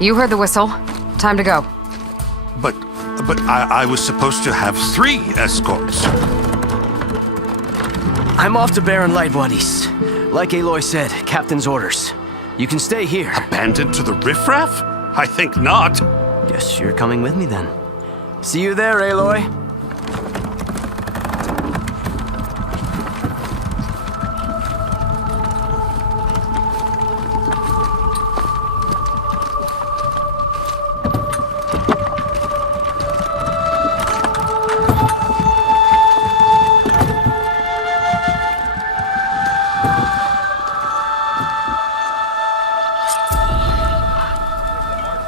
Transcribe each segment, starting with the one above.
You heard the whistle. Time to go. But I was supposed to have 3 escorts. I'm off to Baron Lightwaddy's. Like Aloy said, Captain's orders. You can stay here. Abandoned to the riffraff? I think not. Guess you're coming with me then. See you there, Aloy.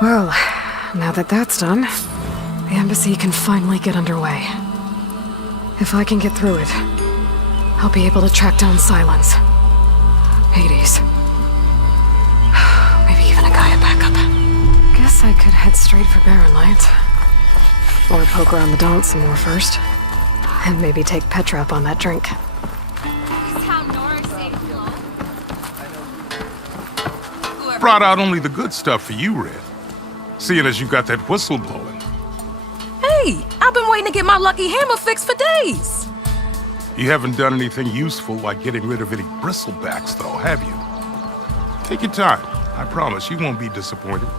Well, now that that's done, the embassy can finally get underway. If I can get through it, I'll be able to track down Silence, Hades, maybe even a Gaia backup. Guess I could head straight for Baron Light. Or poke around the Daunt some more first. And maybe take Petra up on that drink. Brought out only the good stuff for you, Red. Seeing as you got that whistle blowing. Hey, I've been waiting to get my lucky hammer fixed for days. You haven't done anything useful like getting rid of any bristlebacks, though, have you? Take your time. I promise you won't be disappointed.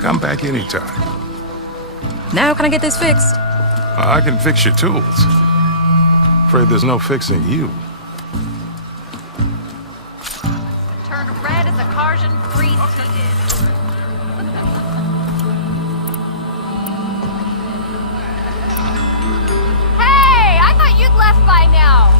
Come back anytime. Now can I get this fixed? I can fix your tools. Afraid there's no fixing you. Turned red as a Carjan priest he did. Hey! I thought you'd left by now!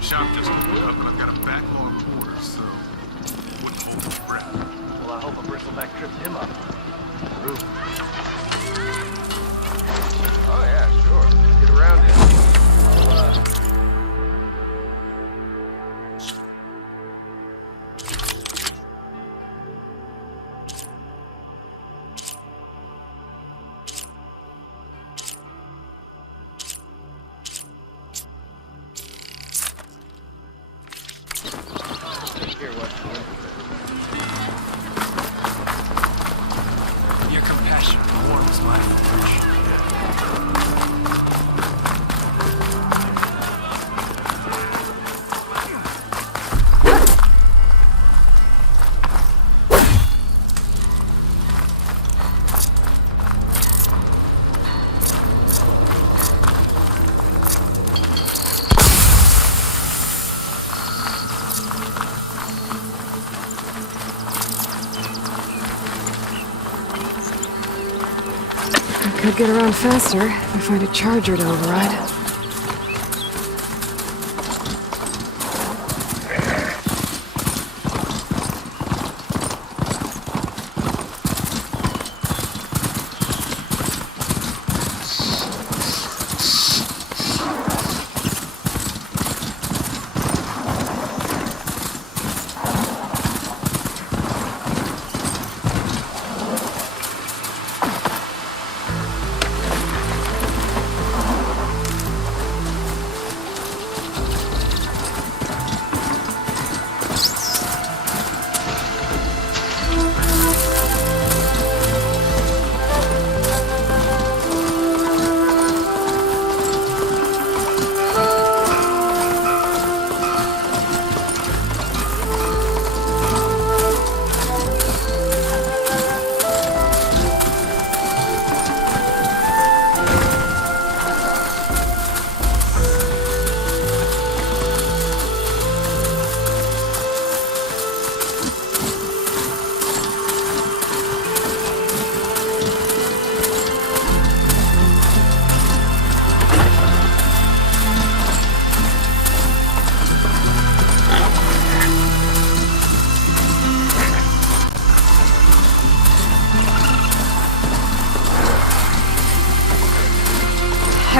Shop just opened up, but I've got a backlog of orders, so wouldn't hold my breath. Well, I hope a bristleback trips him up. Rude. Oh yeah, sure. Let's get around it. Your compassion warms my flesh. Could get around faster if I find a charger to override.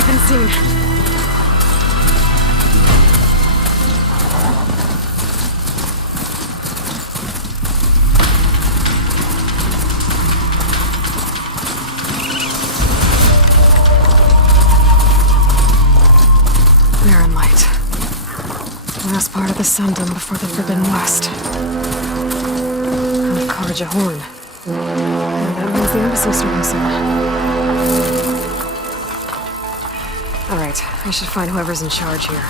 I've been seen. Barren light. Last part of the Sundom before the Forbidden West. And Carja horn. And that means the embassy's starting soon. Alright, I should find whoever's in charge here.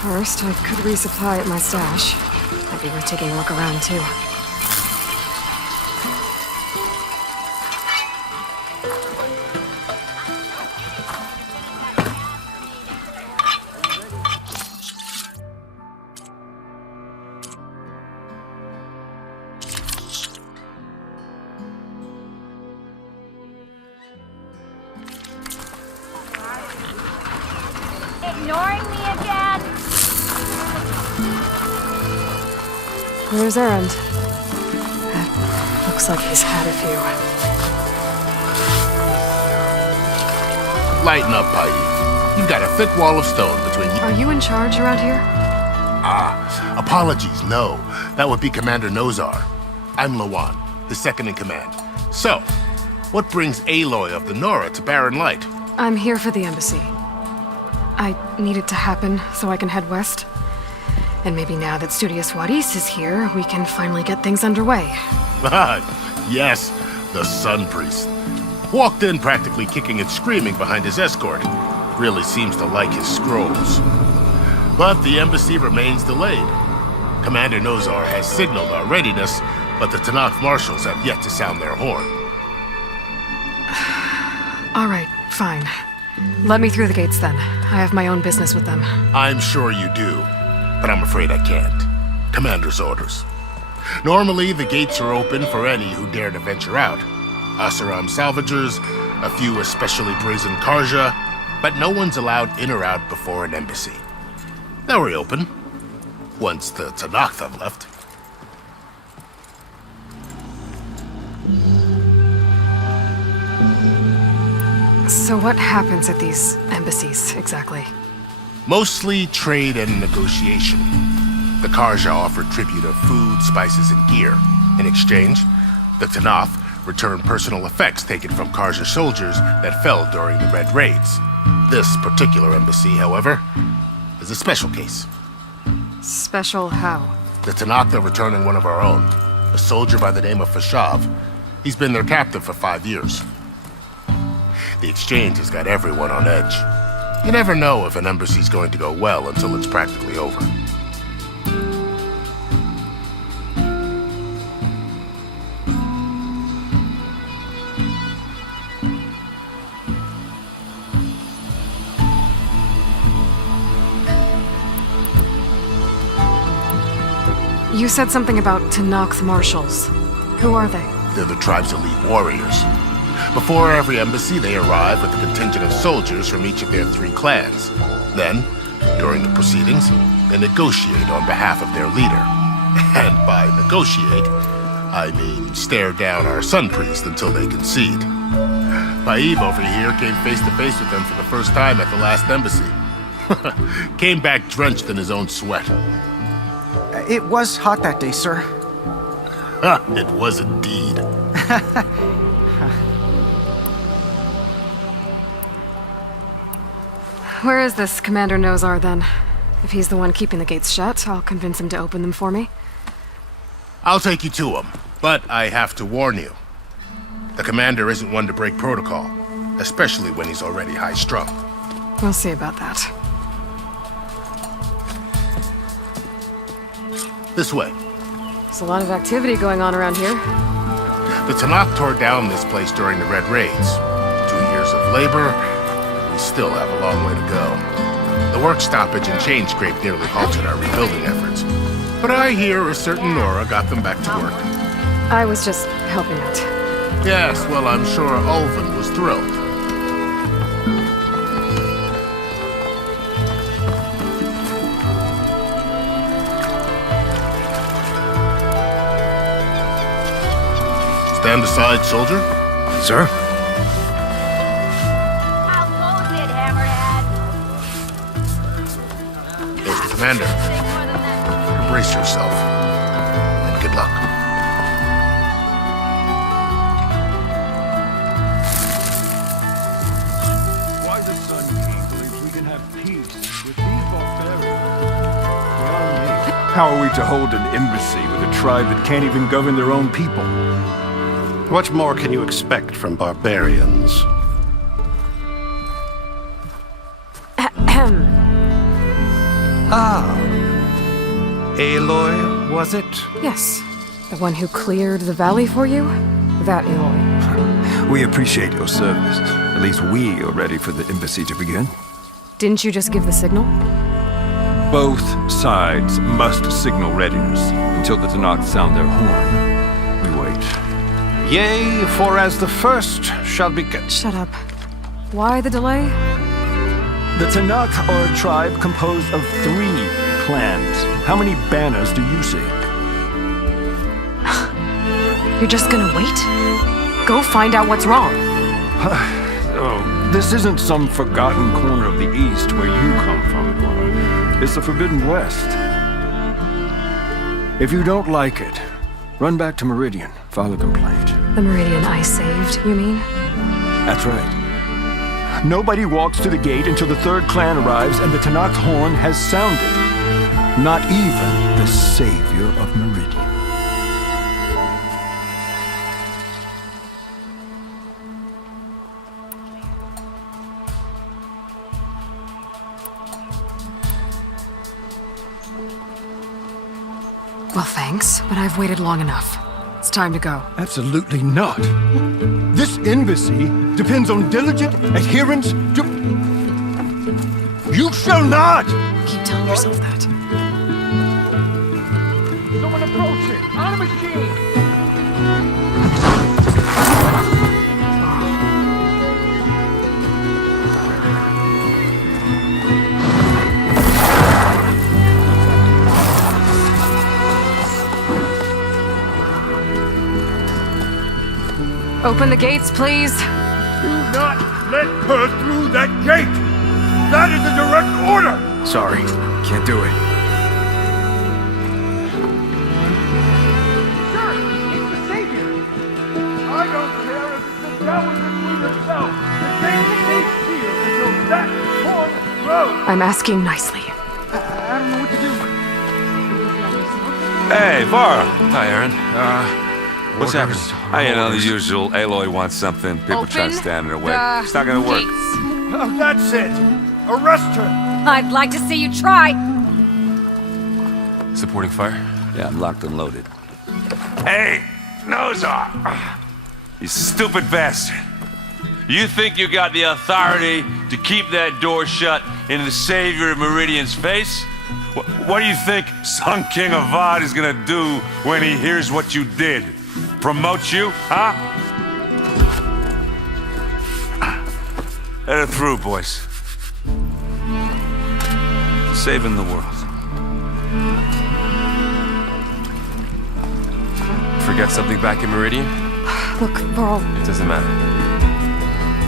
First, I could resupply at my stash. Might be worth taking a look around, too. Ignoring me again? Where's Erend? Looks like he's had a few. Lighten up, Paid. You've got a thick wall of stone between you. Are you in charge around here? Apologies, no. That would be Commander Nozar. I'm Lawan, his second in command. So, what brings Aloy of the Nora to Barren Light? I'm here for the embassy. I need it to happen so I can head west. And maybe now that Studious Wadis is here, we can finally get things underway. Yes, the Sun Priest. Walked in practically kicking and screaming behind his escort. Really seems to like his scrolls. But the embassy remains delayed. Commander Nozar has signaled our readiness, but the Tenakth marshals have yet to sound their horn. All right, fine. Let me through the gates then. I have my own business with them. I'm sure you do, but I'm afraid I can't. Commander's orders. Normally, the gates are open for any who dare to venture out. Asaram salvagers, a few especially brazen Carja, but no one's allowed in or out before an embassy. They'll reopen, once the Tenakth have left. So what happens at these embassies, exactly? Mostly trade and negotiation. The Carja offer tribute of food, spices, and gear. In exchange, the Tenakth return personal effects taken from Carja soldiers that fell during the Red Raids. This particular embassy, however, is a special case. Special how? The Tenakth are returning one of our own, a soldier by the name of Fashav. He's been their captain for 5 years. The exchange has got everyone on edge. You never know if an embassy's going to go well until it's practically over. You said something about Tenakth marshals. Who are they? They're the tribe's elite warriors. Before every embassy, they arrive with a contingent of soldiers from each of their 3 clans. Then, during the proceedings, they negotiate on behalf of their leader. And by negotiate, I mean stare down our Sun Priest until they concede. Paib over here came face to face with them for the first time at the last embassy. Came back drenched in his own sweat. It was hot that day, sir. It was indeed. Where is this Commander Nozar, then? If he's the one keeping the gates shut, I'll convince him to open them for me. I'll take you to him, but I have to warn you. The commander isn't one to break protocol, especially when he's already high-strung. We'll see about that. This way. There's a lot of activity going on around here. The Tenakth tore down this place during the Red Raids. 2 years of labor, we still have a long way to go. The work stoppage and change scrape nearly halted our rebuilding efforts. But I hear a certain Nora got them back to work. I was just helping out. Yes, well, I'm sure Ulvin was thrilled. Stand aside, soldier. Sir? How goes Commander, brace yourself, and good luck. Why the Sun-King believes we can have peace with these barbarians? Beyond me. How are we to hold an embassy with a tribe that can't even govern their own people? What more can you expect from barbarians? Aloy, was it? Yes. The one who cleared the valley for you? That Aloy. We appreciate your service. At least we are ready for the embassy to begin. Didn't you just give the signal? Both sides must signal readiness until the Tenakth sound their horn. We wait. Yea, for as the first shall be... Shut up. Why the delay? The Tenakth are a tribe composed of 3 clans. How many banners do you see? You're just gonna wait? Go find out what's wrong. Oh, this isn't some forgotten corner of the East where you come from, Laura. It's the Forbidden West. If you don't like it, run back to Meridian, file a complaint. The Meridian I saved, you mean? That's right. Nobody walks to the gate until the 3rd clan arrives and the Tenakth horn has sounded. Not even the savior of Meridian. Well, thanks, but I've waited long enough. It's time to go. Absolutely not. This embassy depends on diligent adherence to... You shall not! Keep telling yourself that. Someone approaching! On a machine! Open the gates, please. Do not let her through that gate! That is a direct order! Sorry, can't do it. Sir, it's the Savior! I don't care if it's the devil between herself. The gate stays sealed until that horn blows. I'm asking nicely. I don't know what to do. Hey, Vara. Hi, Aaron. What's happening? You know, the usual. Aloy wants something. People try to stand in her way. It's not gonna work. Oh, that's it. Arrest her. I'd like to see you try. Supporting fire? Yeah, I'm locked and loaded. Hey, nose off. You stupid bastard. You think you got the authority to keep that door shut in the savior of Meridian's face? What do you think Sun-King Avad is gonna do when he hears what you did? Promote you, huh? Let her through, boys. Saving the world. Forget something back in Meridian? Look, Varl. It doesn't matter.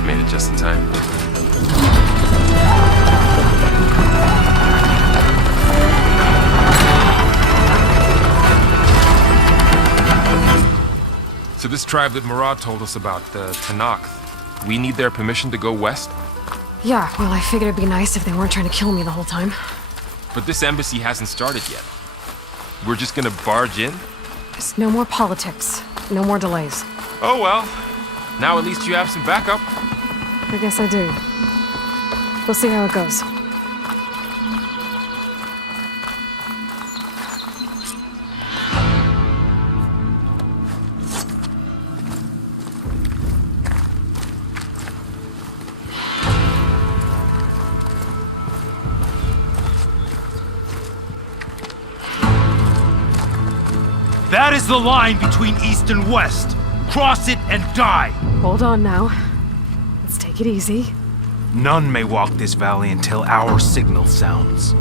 Made it just in time. So this tribe that Murad told us about, the Tenakth, we need their permission to go west? Yeah, well, I figured it'd be nice if they weren't trying to kill me the whole time. But this embassy hasn't started yet. We're just gonna barge in? There's no more politics. No more delays. Oh well. Now at least you have some backup. I guess I do. We'll see how it goes. That is the line between East and West. Cross it and die. Hold on now. Let's take it easy. None may walk this valley until our signal sounds.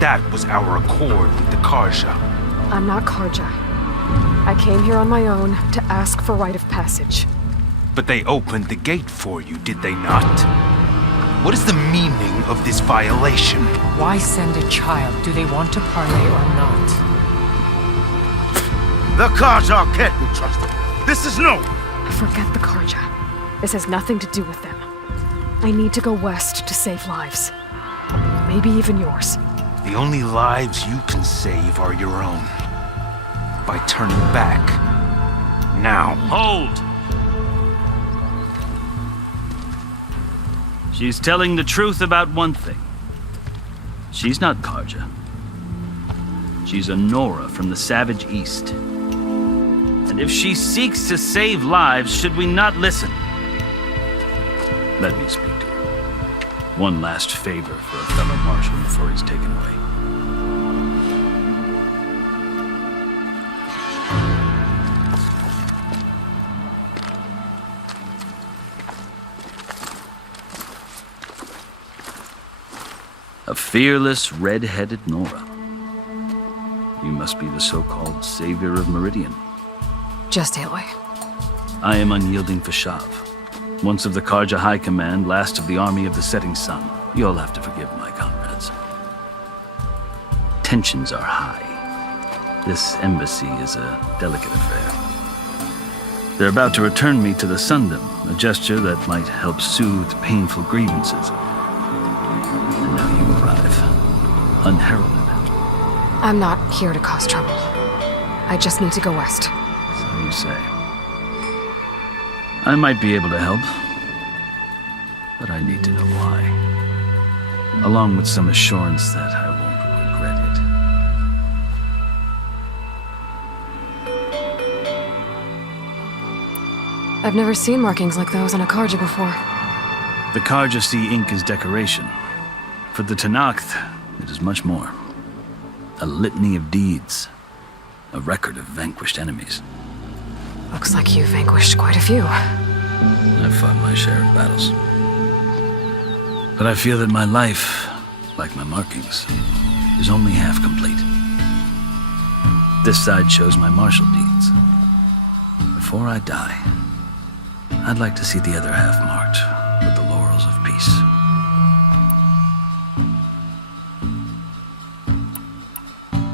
That was our accord with the Carja. I'm not Carja. I came here on my own to ask for rite of passage. But they opened the gate for you, did they not? What is the meaning of this violation? Why send a child? Do they want to parley or not? The Carja can't be trusted. This is no. Forget the Carja. This has nothing to do with them. I need to go west to save lives. Maybe even yours. The only lives you can save are your own. By turning back. Now. Hold! She's telling the truth about one thing. She's not Carja. She's a Nora from the Savage East. And if she seeks to save lives, should we not listen? Let me speak to her. One last favor for a fellow marshal before he's taken away. A fearless, red-headed Nora. You must be the so-called savior of Meridian. Just Aloy. I am unyielding Fashav. Once of the Carja High Command, last of the army of the setting sun. You'll have to forgive my comrades. Tensions are high. This embassy is a delicate affair. They're about to return me to the Sundom, a gesture that might help soothe painful grievances. And now you arrive, unheralded. I'm not here to cause trouble. I just need to go west. So you say. I might be able to help, but I need to know why. Along with some assurance that I won't regret it. I've never seen markings like those on a Carja before. The Carja see ink as decoration. For the Tenakth, it is much more. A litany of deeds. A record of vanquished enemies. Looks like you vanquished quite a few. I've fought my share of battles. But I feel that my life, like my markings, is only half complete. This side shows my martial deeds. Before I die, I'd like to see the other half marked with the laurels of peace.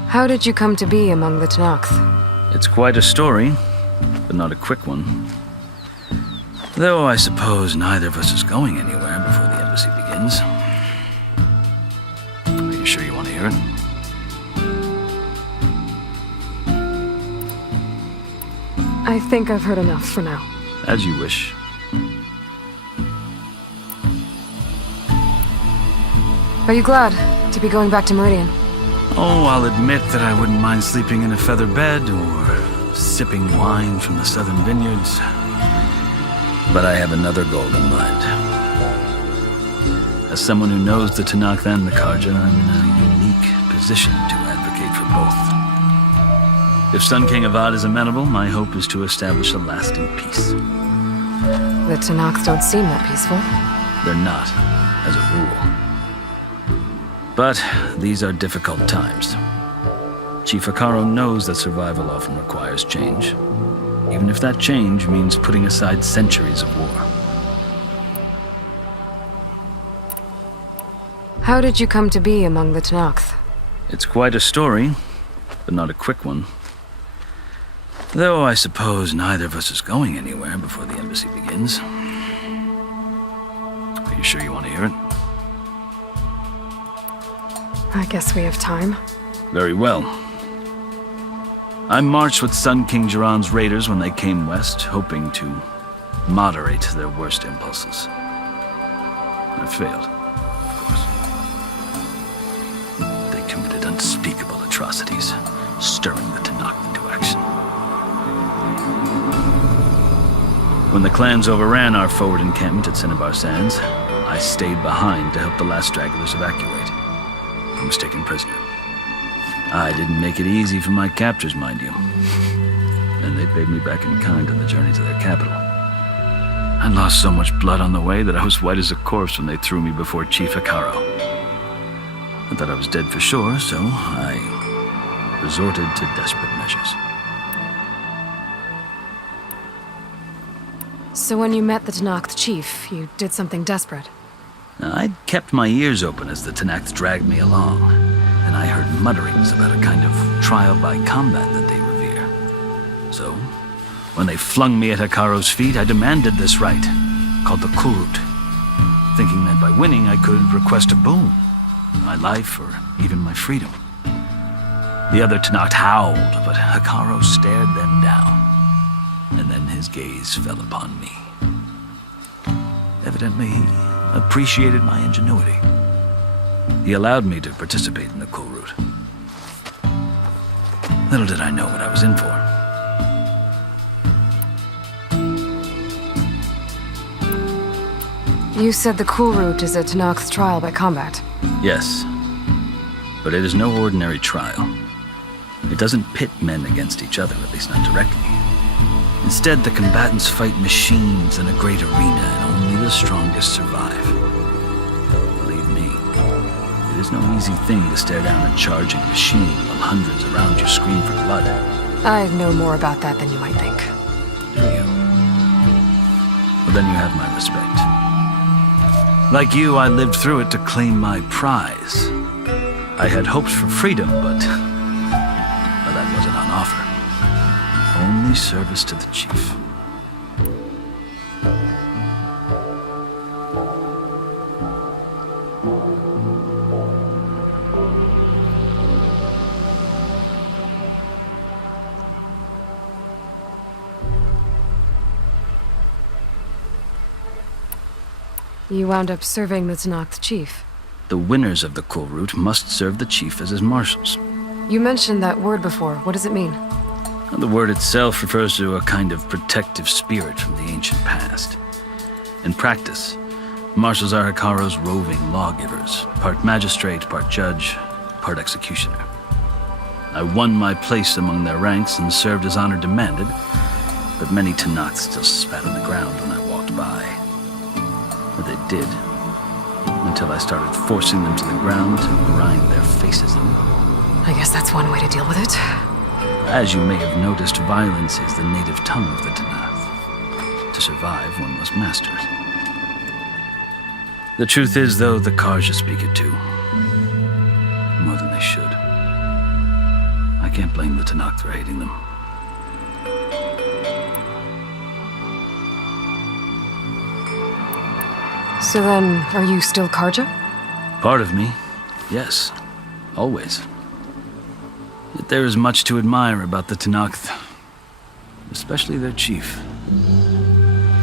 How did you come to be among the Tenakth? It's quite a story, but not a quick one. Though I suppose neither of us is going anywhere before the embassy begins. Are you sure you want to hear it? I think I've heard enough for now. As you wish. Are you glad to be going back to Meridian? Oh, I'll admit that I wouldn't mind sleeping in a feather bed or sipping wine from the southern vineyards. But I have another goal in mind. As someone who knows the Tenakth and the Carja, I'm in a unique position to advocate for both. If Sun-King Avad is amenable, my hope is to establish a lasting peace. The Tenakth don't seem that peaceful. They're not, as a rule. But these are difficult times. Chief Akaro knows that survival often requires change, even if that change means putting aside centuries of war. How did you come to be among the Tenakth? It's quite a story, but not a quick one. Though I suppose neither of us is going anywhere before the embassy begins. Are you sure you want to hear it? I guess we have time. Very well. I marched with Sun-King Jiran's raiders when they came west, hoping to moderate their worst impulses. I failed, of course. They committed unspeakable atrocities, stirring the Tenakth into action. When the clans overran our forward encampment at Cinnabar Sands, I stayed behind to help the last stragglers evacuate. I was taken prisoner. I didn't make it easy for my captors, mind you. And they paid me back in kind on the journey to their capital. I lost so much blood on the way that I was white as a corpse when they threw me before Chief Akaro. I thought I was dead for sure, so I resorted to desperate measures. So when you met the Tenakth chief, you did something desperate? I'd kept my ears open as the Tenakth dragged me along, and I heard mutterings about a kind of trial by combat that they revere. So, when they flung me at Hekaro's feet, I demanded this rite, called the Kurut, thinking that by winning I could request a boon, my life or even my freedom. The other Tenakth howled, but Hekaro stared them down, and then his gaze fell upon me. Evidently, he appreciated my ingenuity. He allowed me to participate in the Kurut. Little did I know what I was in for. You said the Kurut is a Tenakth's trial by combat. Yes, but it is no ordinary trial. It doesn't pit men against each other, at least not directly. Instead, the combatants fight machines in a great arena, and only the strongest survive. Believe me, it is no easy thing to stare down a charging machine while hundreds around you scream for blood. I know more about that than you might think. Do you? Well, then you have my respect. Like you, I lived through it to claim my prize. I had hoped for freedom, but that wasn't on offer. Only service to the chief. You wound up serving the Tenakth chief. The winners of the Kurut must serve the chief as his marshals. You mentioned that word before. What does it mean? The word itself refers to a kind of protective spirit from the ancient past. In practice, marshals are Hekaro's roving lawgivers, part magistrate, part judge, part executioner. I won my place among their ranks and served as honor demanded, but many Tenakth still spat on the ground when I walked by. But they did, until I started forcing them to the ground to grind their faces in. I guess that's one way to deal with it. As you may have noticed, violence is the native tongue of the Tenakth. To survive, one must master it. The truth is, though, the Carja speak it too. More than they should. I can't blame the Tenakth for hating them. So then, are you still Carja? Part of me, yes. Always. Yet there is much to admire about the Tenakth, especially their chief.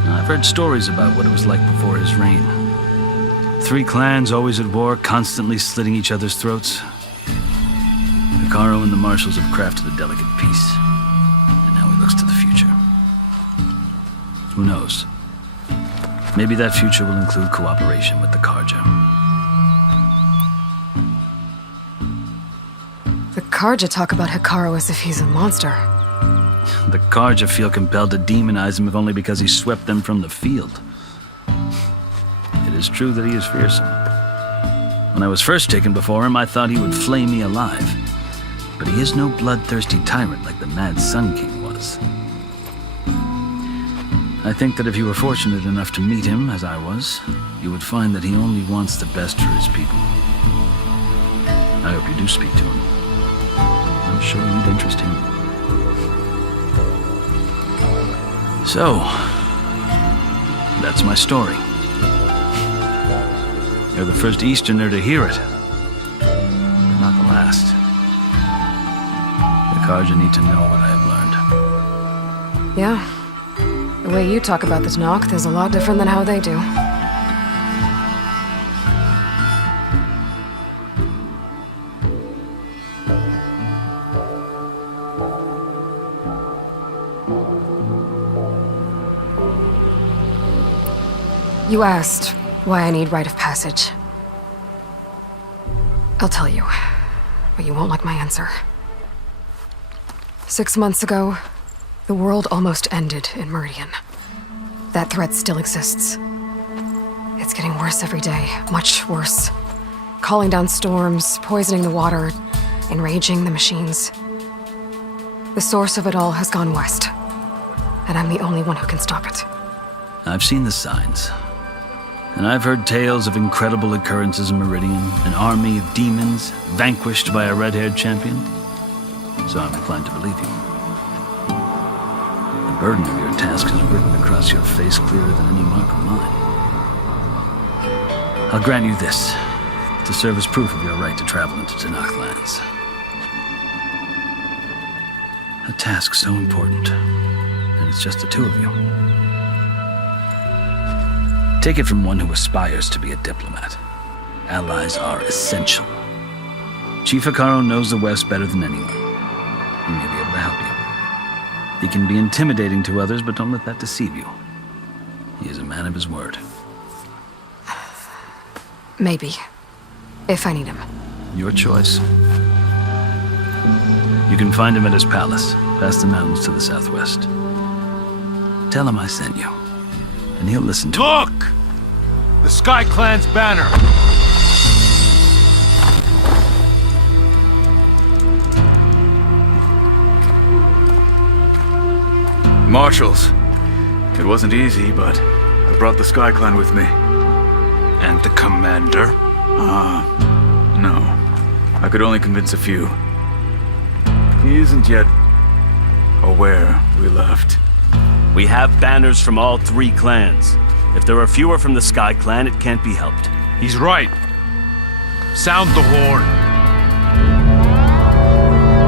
I've heard stories about what it was like before his reign. 3 clans always at war, constantly slitting each other's throats. Hekaro and the marshals have crafted a delicate peace, and now he looks to the future. Who knows? Maybe that future will include cooperation with the Carja. The Carja talk about Hekaro as if he's a monster. The Carja feel compelled to demonize him if only because he swept them from the field. It is true that he is fearsome. When I was first taken before him, I thought he would flay me alive. But he is no bloodthirsty tyrant like the mad Sun-King was. I think that if you were fortunate enough to meet him, as I was, you would find that he only wants the best for his people. I hope you do speak to him. I'm sure you'd interest him. So, that's my story. You're the first Easterner to hear it, but not the last. The Carja need to know what I have learned. Yeah. The way you talk about the Tenakth is a lot different than how they do. You asked why I need rite of passage. I'll tell you, but you won't like my answer. 6 months ago, the world almost ended in Meridian. That threat still exists. It's getting worse every day, much worse. Calling down storms, poisoning the water, enraging the machines. The source of it all has gone west, and I'm the only one who can stop it. I've seen the signs. And I've heard tales of incredible occurrences in Meridian, an army of demons vanquished by a red-haired champion. So I'm inclined to believe you. The burden of your task is written across your face clearer than any mark of mine. I'll grant you this, to serve as proof of your right to travel into Tenakth lands. A task so important, and it's just the two of you. Take it from one who aspires to be a diplomat. Allies are essential. Chief Hekarro knows the West better than anyone. He may be able to help you. He can be intimidating to others, but don't let that deceive you. He is a man of his word. Maybe. If I need him. Your choice. You can find him at his palace, past the mountains to the southwest. Tell him I sent you, and he'll listen to Look! The Sky Clan's banner! Marshals. It wasn't easy, but I brought the Sky Clan with me. And the commander? No. I could only convince a few. He isn't yet aware we left. We have banners from all 3 clans. If there are fewer from the Sky Clan, it can't be helped. He's right. Sound the horn.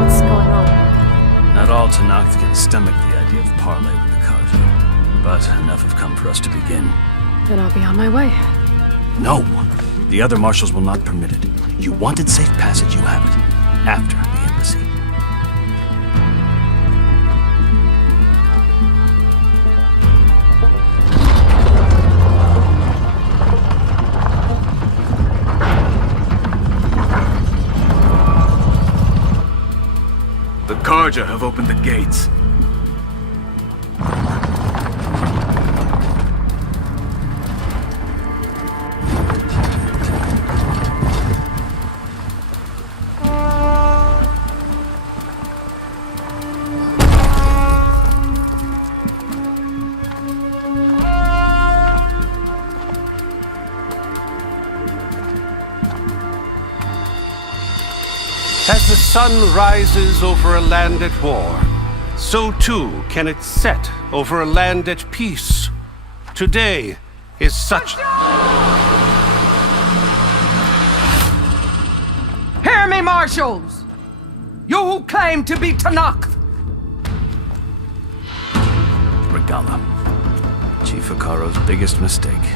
What's going on? Not all Tenakth can stomach the idea of parley with the Carja, but enough have come for us to begin. Then I'll be on my way. No! The other marshals will not permit it. You wanted safe passage, you have it. After the embassy. The Carja have opened the gates. As the sun rises over a land at war, so too can it set over a land at peace. Today is such... Hear me, marshals! You who claim to be Tenakth! Guerrilla. Chief Hekarro's biggest mistake.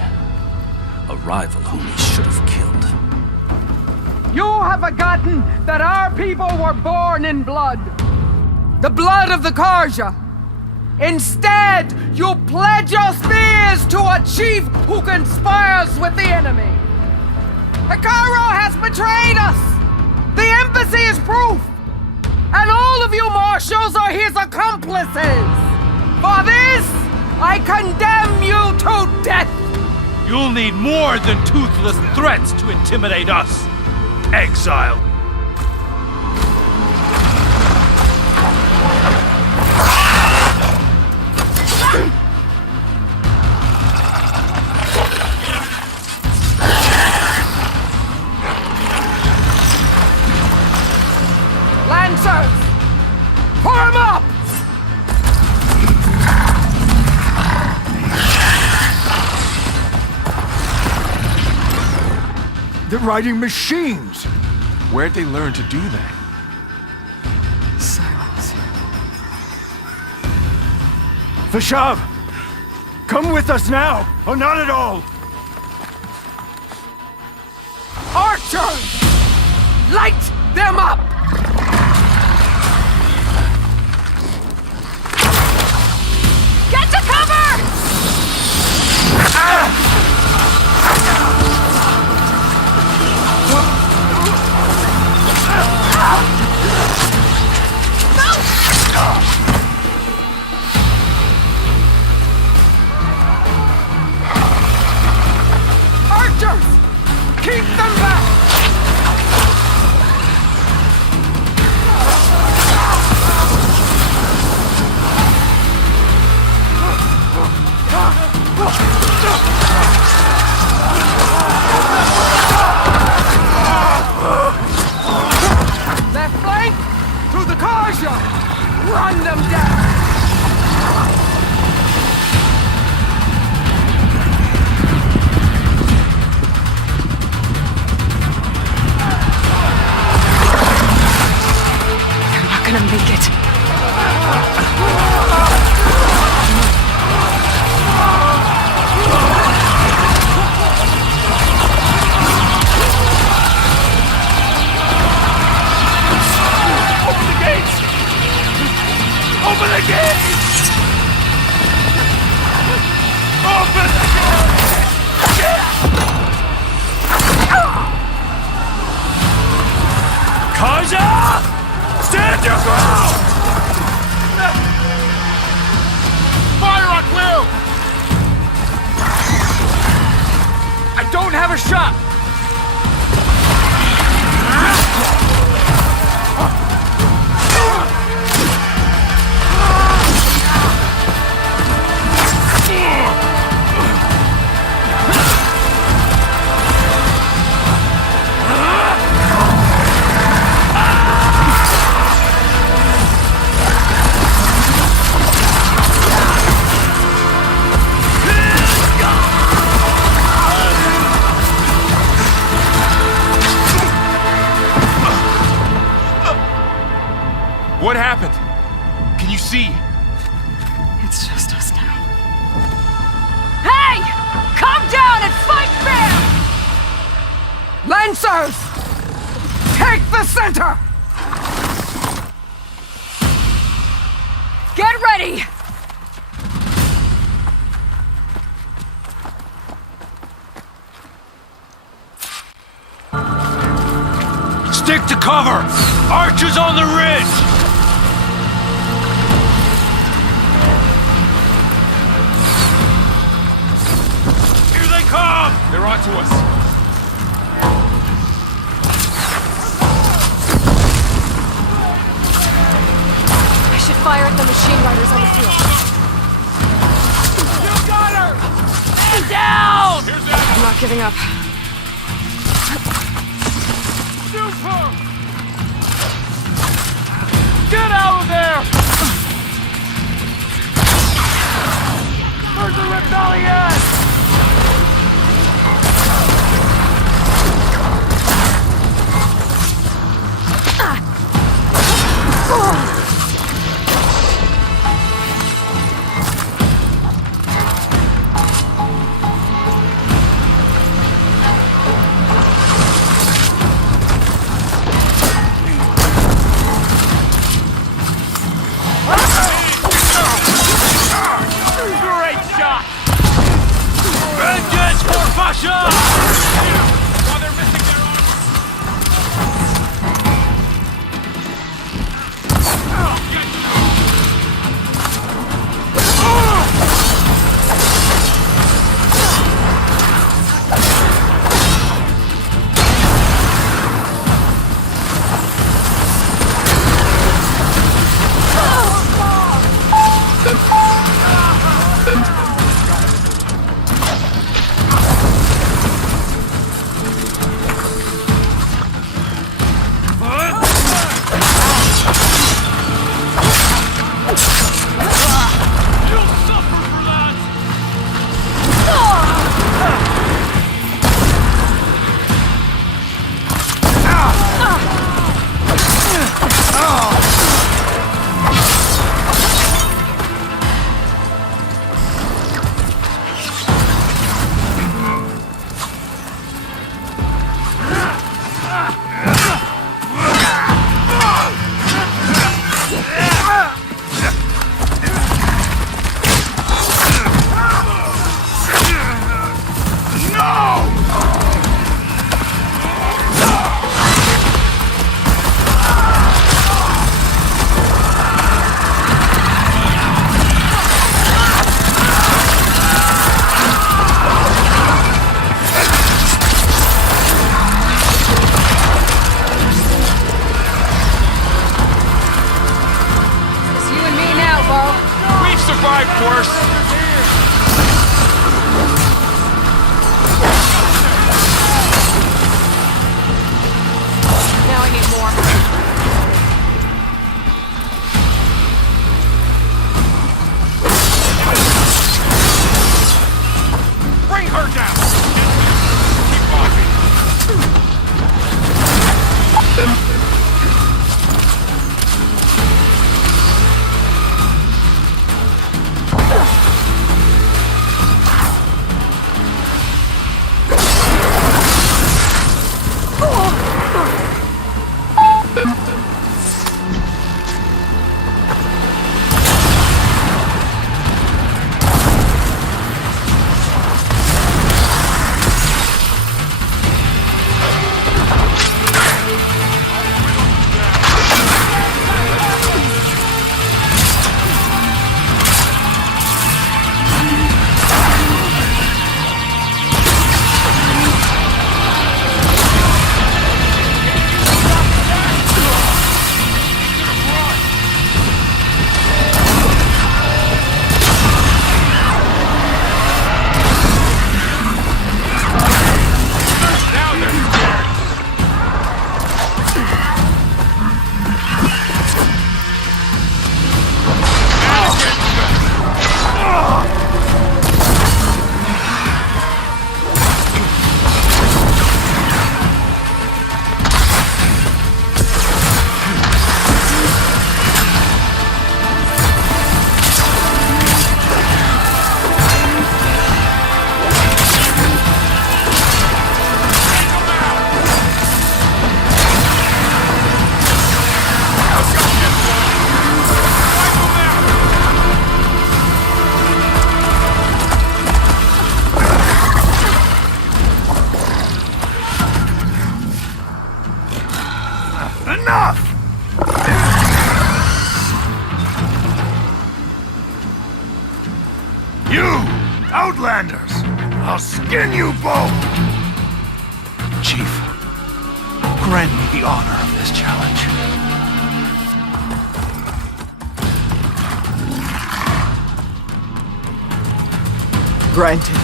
A rival whom he should have killed. You have forgotten that our people were born in blood. The blood of the Carja. Instead, you pledge your spears to a chief who conspires with the enemy. Hekarro has betrayed us. The embassy is proof. And all of you marshals are his accomplices. For this, I condemn you to death. You'll need more than toothless threats to intimidate us. Exile. Lancers! Form up! They're riding machines! Where'd they learn to do that? Silence. Vashav! Come with us now, or not at all! Archers! Light them up! Get to cover! Archers! Keep them back! Left flank! To the Carja! Run them down! They're not gonna make it. Open the gates! Open the Carja! Stand your ground! Fire on Will! I don't have a shot! What happened? Can you see? It's just us now. Hey! Come down and fight fair! Lancers! Take the center! Get ready! Stick to cover! Archers on the ridge! Here they come! They're onto us. I should fire at the machine riders on the field. You got her! And down! I'm not giving up. Super! Get out of there! Where's the rebellion? Great shot! Vengeance for Pasha! While they're missing their I'll skin you both! Chief, grant me the honor of this challenge. Granted.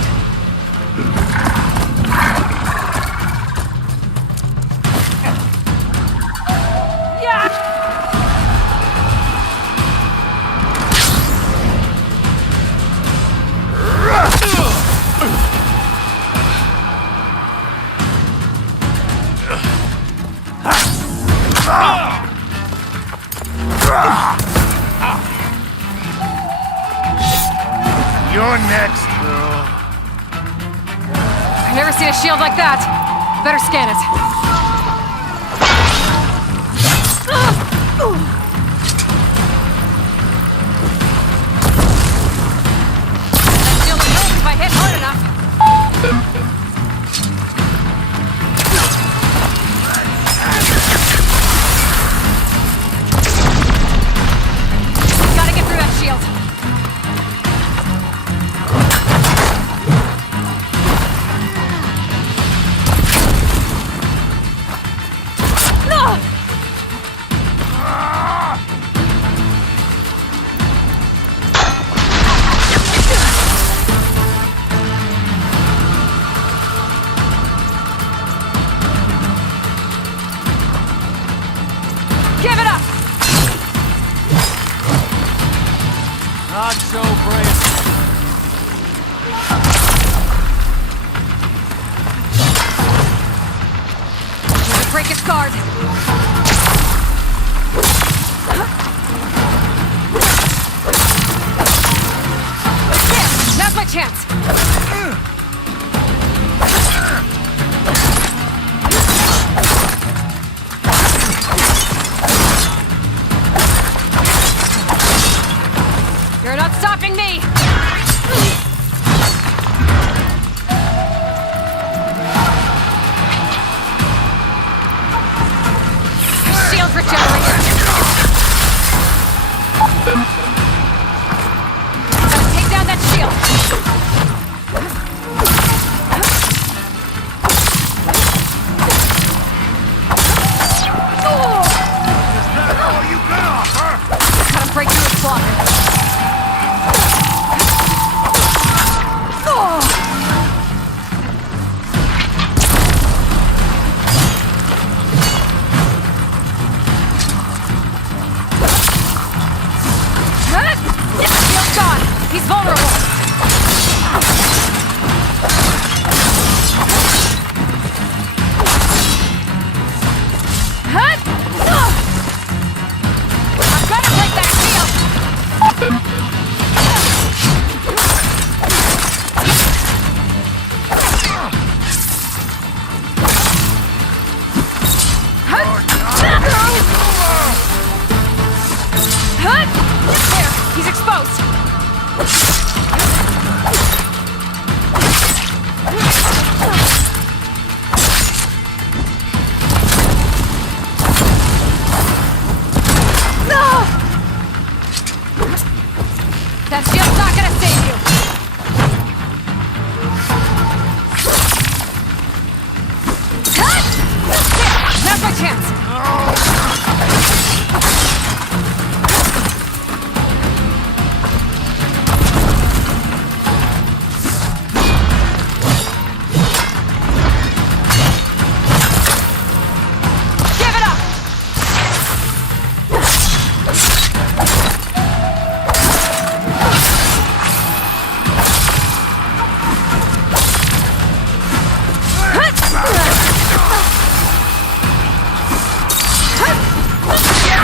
You're next, girl. I've never seen a shield like that. Better scan it. That shield will break if I hit hard enough. Gotta get through that shield. Give it up! Not so brave. Need to break its guard. There! Now's my chance! You're not stopping me! Shield regenerated! Gotta take down that shield! Is that all you can offer? Gotta break through its block. Shield's gone! He's vulnerable! I've gotta break that shield! There! He's exposed! That shield's not gonna save you! There! Now's my chance! Give it up!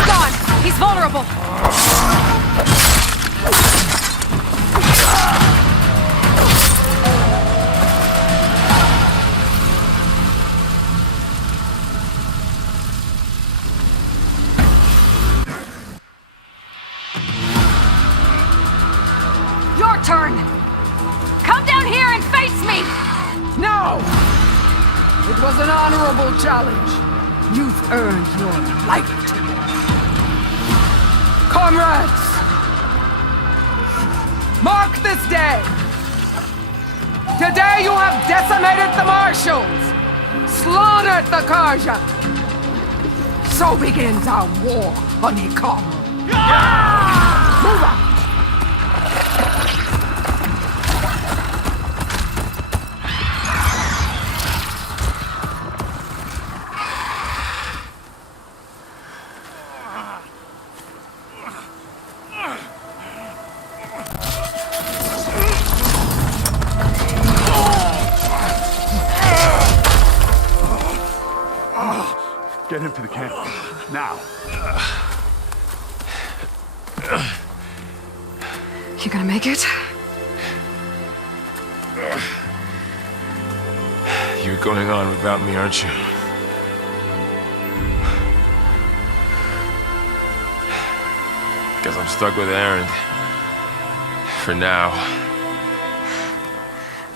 Gone! He's vulnerable! Your turn! Come down here and face me! No! It was an honorable challenge. You've earned your life. Comrades! Mark this day Today you have decimated the marshals, slaughtered the Carja. So begins our war, honeycomb. Move up! Get him to the camp. Now. You gonna make it? You're going on without me, aren't you? Guess I'm stuck with Aaron. For now.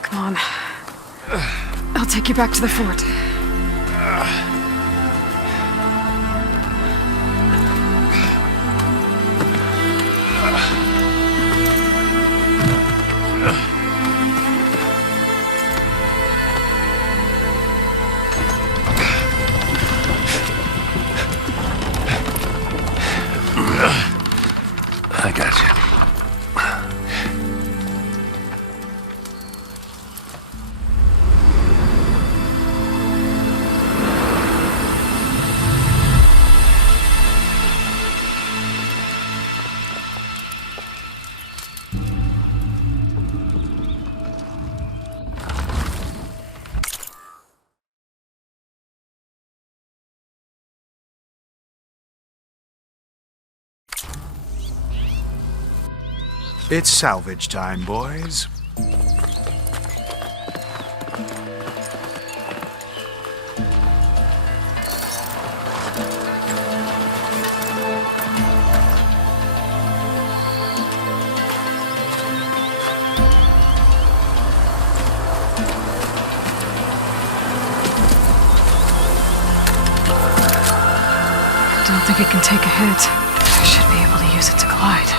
Come on. I'll take you back to the fort. I got you. It's salvage time, boys. Don't think it can take a hit. I should be able to use it to glide.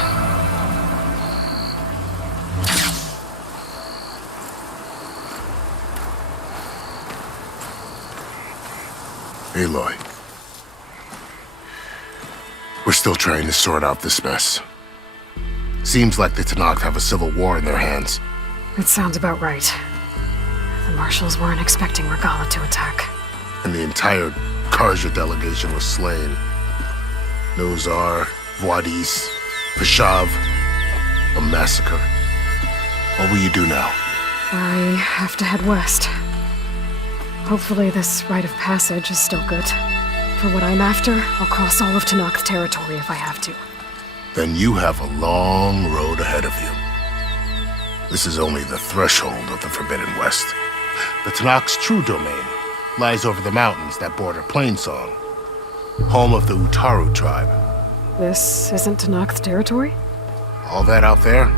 Aloy. We're still trying to sort out this mess. Seems like the Tenakth have a civil war in their hands. It sounds about right. The marshals weren't expecting Guerrilla to attack. And the entire Carja delegation was slain. Nozar, Voidis, Vishav. A massacre. What will you do now? I have to head west. Hopefully this rite of passage is still good. For what I'm after, I'll cross all of Tenakth territory if I have to. Then you have a long road ahead of you. This is only the threshold of the Forbidden West. The Tenakth's true domain lies over the mountains that border Plainsong, home of the Utaru tribe. This isn't Tenakth territory? All that out there?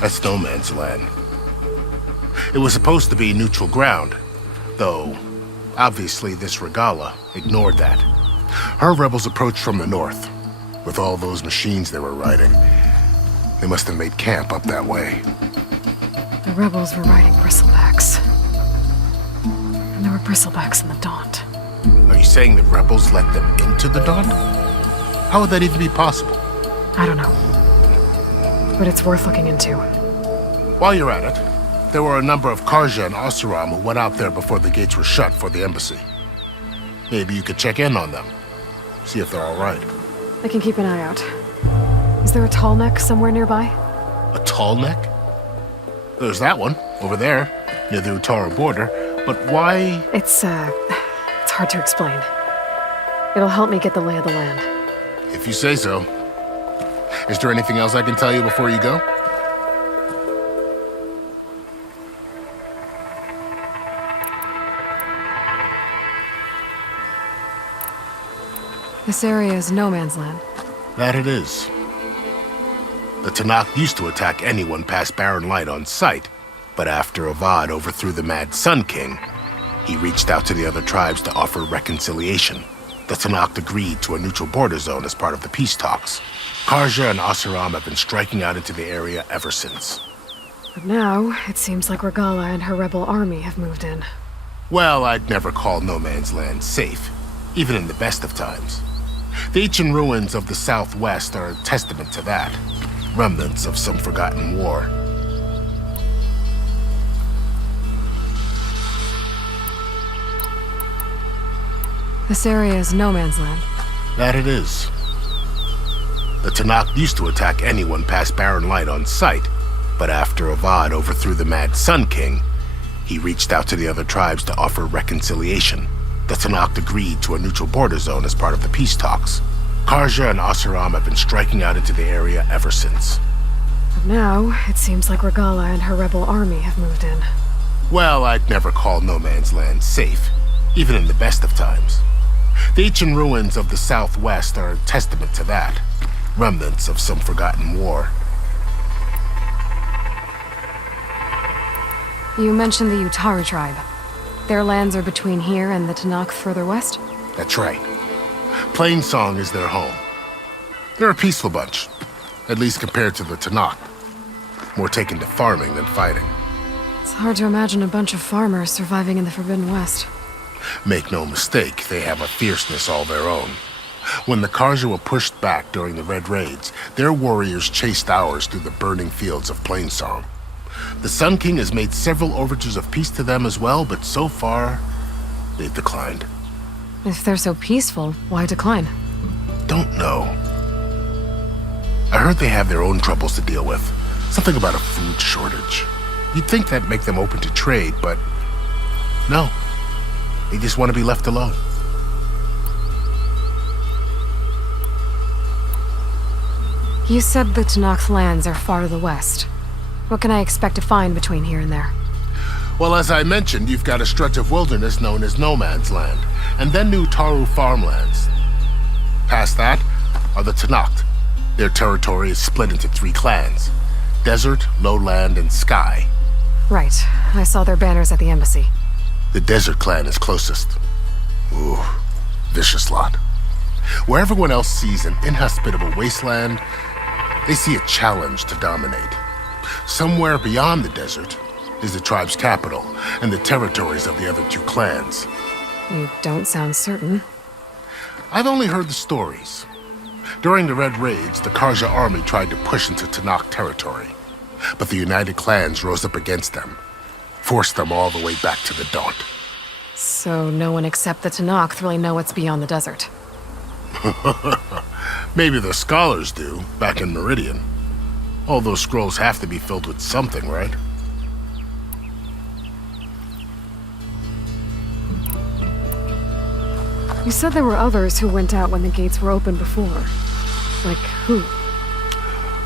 That's no man's land. It was supposed to be neutral ground, though obviously this Guerrilla ignored that. Her rebels approached from the north. With all those machines they were riding, they must have made camp up that way. The rebels were riding bristlebacks. And there were bristlebacks in the Daunt. Are you saying the rebels let them into the Daunt? How would that even be possible? I don't know. But it's worth looking into. While you're at it, there were a number of Carja and Oseram who went out there before the gates were shut for the embassy. Maybe you could check in on them. See if they're all right. I can keep an eye out. Is there a tall neck somewhere nearby? A tall neck? There's that one, over there, near the Utaru border. But why? It's hard to explain. It'll help me get the lay of the land. If you say so. Is there anything else I can tell you before you go? This area is no man's land. That it is. The Tenakth used to attack anyone past Barren Light on sight, but after Avad overthrew the mad Sun-King, he reached out to the other tribes to offer reconciliation. The Tenakth agreed to a neutral border zone as part of the peace talks. Carja and Oseram have been striking out into the area ever since. But now, it seems like Guerrilla and her rebel army have moved in. Well, I'd never call no man's land safe, even in the best of times. The ancient ruins of the Southwest are a testament to that. Remnants of some forgotten war. This area is no man's land. That it is. The Tenakth used to attack anyone past Barren Light on sight, but after Avad overthrew the mad Sun-King, he reached out to the other tribes to offer reconciliation. The Tenakth agreed to a neutral border zone as part of the peace talks. Carja and Oseram have been striking out into the area ever since. But now, it seems like Guerrilla and her rebel army have moved in. Well, I'd never call no man's land safe, even in the best of times. The ancient ruins of the Southwest are a testament to that. Remnants of some forgotten war. You mentioned the Utaru tribe. Their lands are between here and the Tenakth further west? That's right. Plainsong is their home. They're a peaceful bunch, at least compared to the Tenakth. More taken to farming than fighting. It's hard to imagine a bunch of farmers surviving in the Forbidden West. Make no mistake, they have a fierceness all their own. When the Carja were pushed back during the Red Raids, their warriors chased ours through the burning fields of Plainsong. The Sun-King has made several overtures of peace to them as well, but so far, they've declined. If they're so peaceful, why decline? Don't know. I heard they have their own troubles to deal with. Something about a food shortage. You'd think that'd make them open to trade, but no. They just want to be left alone. You said the Tenakth lands are far to the west. What can I expect to find between here and there? Well, as I mentioned, you've got a stretch of wilderness known as No Man's Land, and then new Utaru farmlands. Past that are the Tenakth. Their territory is split into 3 clans: Desert, Lowland, and Sky. Right. I saw their banners at the embassy. The Desert clan is closest. Ooh, vicious lot. Where everyone else sees an inhospitable wasteland, they see a challenge to dominate. Somewhere beyond the desert is the tribe's capital and the territories of the other 2 clans. You don't sound certain. I've only heard the stories. During the Red Raids, the Carja army tried to push into Tenakth territory, but the united clans rose up against them, forced them all the way back to the Daunt. So no one except the Tenakth really know what's beyond the desert. Maybe the scholars do, back in Meridian. All those scrolls have to be filled with something, right? You said there were others who went out when the gates were open before. Like who?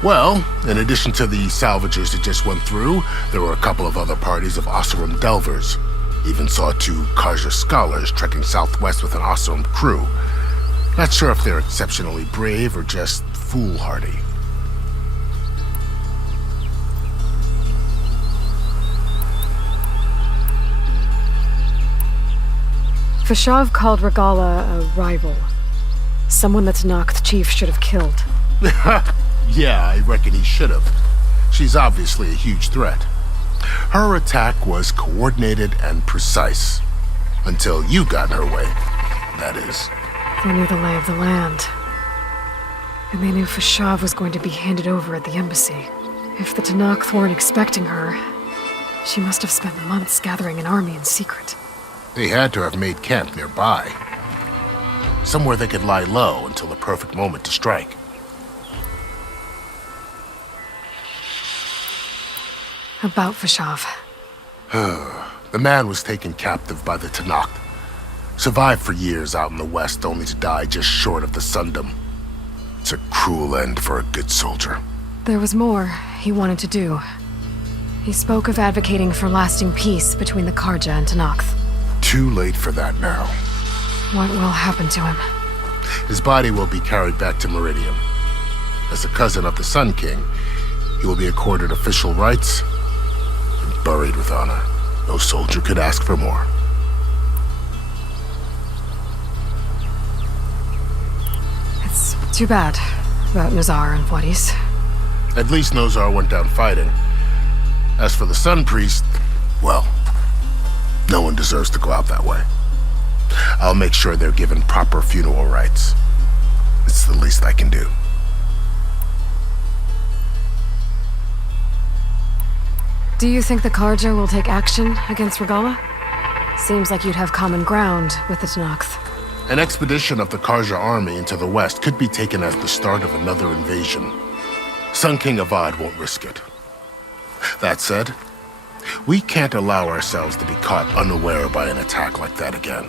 Well, in addition to the salvagers that just went through, there were a couple of other parties of Oseram delvers. Even saw 2 Carja scholars trekking southwest with an Oseram crew. Not sure if they're exceptionally brave or just foolhardy. Fashav called Regala a rival. Someone the Tenakth chief should have killed. Yeah, I reckon he should have. She's obviously a huge threat. Her attack was coordinated and precise. Until you got in her way, that is. They knew the lay of the land. And they knew Fashav was going to be handed over at the embassy. If the Tenakth weren't expecting her, she must have spent months gathering an army in secret. They had to have made camp nearby. Somewhere they could lie low until the perfect moment to strike. About Fashav. The man was taken captive by the Tenakth. Survived for years out in the west only to die just short of the Sundom. It's a cruel end for a good soldier. There was more he wanted to do. He spoke of advocating for lasting peace between the Carja and Tenakth. Too late for that now. What will happen to him? His body will be carried back to Meridian. As a cousin of the Sun-King, he will be accorded official rights and buried with honor. No soldier could ask for more. It's too bad about Nazar and Wadis. At least Nozar went down fighting. As for the Sun Priest, well, no one deserves to go out that way. I'll make sure they're given proper funeral rites. It's the least I can do. Do you think the Carja will take action against Guerrilla? Seems like you'd have common ground with the Tenakth. An expedition of the Carja army into the west could be taken as the start of another invasion. Sun-King Avad won't risk it. That said, we can't allow ourselves to be caught unaware by an attack like that again.